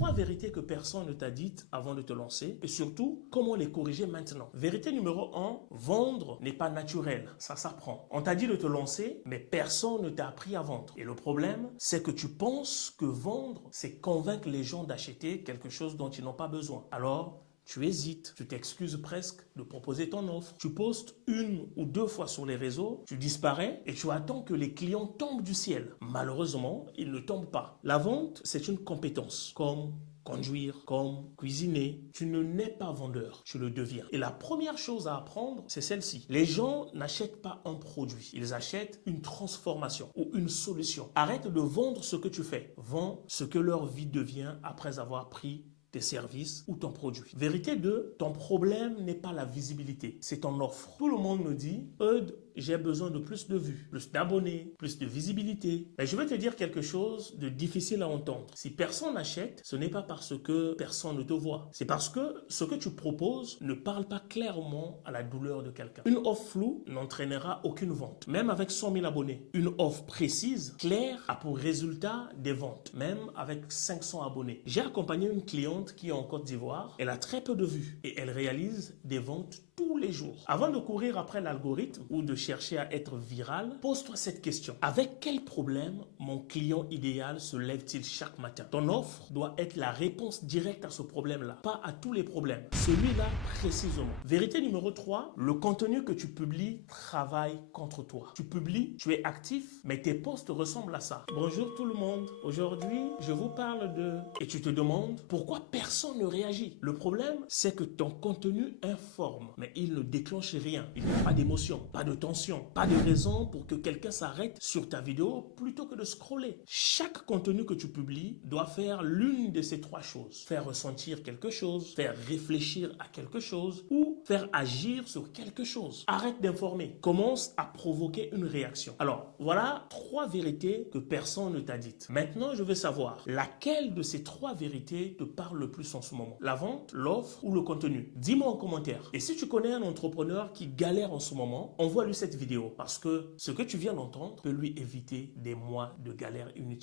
3 vérités que personne ne t'a dites avant de te lancer et surtout, comment les corriger maintenant. Vérité numéro 1, vendre n'est pas naturel, ça s'apprend. On t'a dit de te lancer, mais personne ne t'a appris à vendre. Et le problème, c'est que tu penses que vendre, c'est convaincre les gens d'acheter quelque chose dont ils n'ont pas besoin. Alors, tu hésites, tu t'excuses presque de proposer ton offre. Tu postes 1 ou 2 fois sur les réseaux, tu disparais et tu attends que les clients tombent du ciel. Malheureusement, ils ne tombent pas. La vente, c'est une compétence, comme conduire, comme cuisiner. Tu ne nais pas vendeur, tu le deviens. Et la première chose à apprendre, c'est celle-ci. Les gens n'achètent pas un produit, ils achètent une transformation ou une solution. Arrête de vendre ce que tu fais. Vends ce que leur vie devient après avoir pris tes services ou ton produit. Vérité 2, ton problème n'est pas la visibilité, c'est ton offre. Tout le monde me dit, Eudes, j'ai besoin de plus de vues, plus d'abonnés, plus de visibilité. Mais je vais te dire quelque chose de difficile à entendre. Si personne n'achète, ce n'est pas parce que personne ne te voit. C'est parce que ce que tu proposes ne parle pas clairement à la douleur de quelqu'un. Une offre floue n'entraînera aucune vente, même avec 100 000 abonnés. Une offre précise, claire, a pour résultat des ventes, même avec 500 abonnés. J'ai accompagné une cliente qui est en Côte d'Ivoire. Elle a très peu de vues et elle réalise des ventes tous les jours. Avant de courir après l'algorithme ou de chercher à être viral, pose-toi cette question. Avec quel problème mon client idéal se lève-t-il chaque matin? Ton offre doit être la réponse directe à ce problème-là, pas à tous les problèmes. Celui-là précisément. Vérité numéro 3, le contenu que tu publies travaille contre toi. Tu publies, tu es actif, mais tes posts ressemblent à ça. Bonjour tout le monde. Aujourd'hui, je vous parle de... Et tu te demandes pourquoi personne ne réagit. Le problème, c'est que ton contenu informe, mais il ne déclenche rien. Il n'y a pas d'émotion, pas de tension, pas de raison pour que quelqu'un s'arrête sur ta vidéo plutôt que de scroller. Chaque contenu que tu publies doit faire l'une de ces 3 choses. Faire ressentir quelque chose, faire réfléchir à quelque chose ou faire agir sur quelque chose. Arrête d'informer. Commence à provoquer une réaction. Alors, voilà 3 vérités que personne ne t'a dites. Maintenant, je veux savoir laquelle de ces 3 vérités te parle le plus en ce moment. La vente, l'offre ou le contenu? Dis-moi en commentaire. Et si tu connais un entrepreneur qui galère en ce moment, envoie-lui cette vidéo parce que ce que tu viens d'entendre peut lui éviter des mois de galère inutile.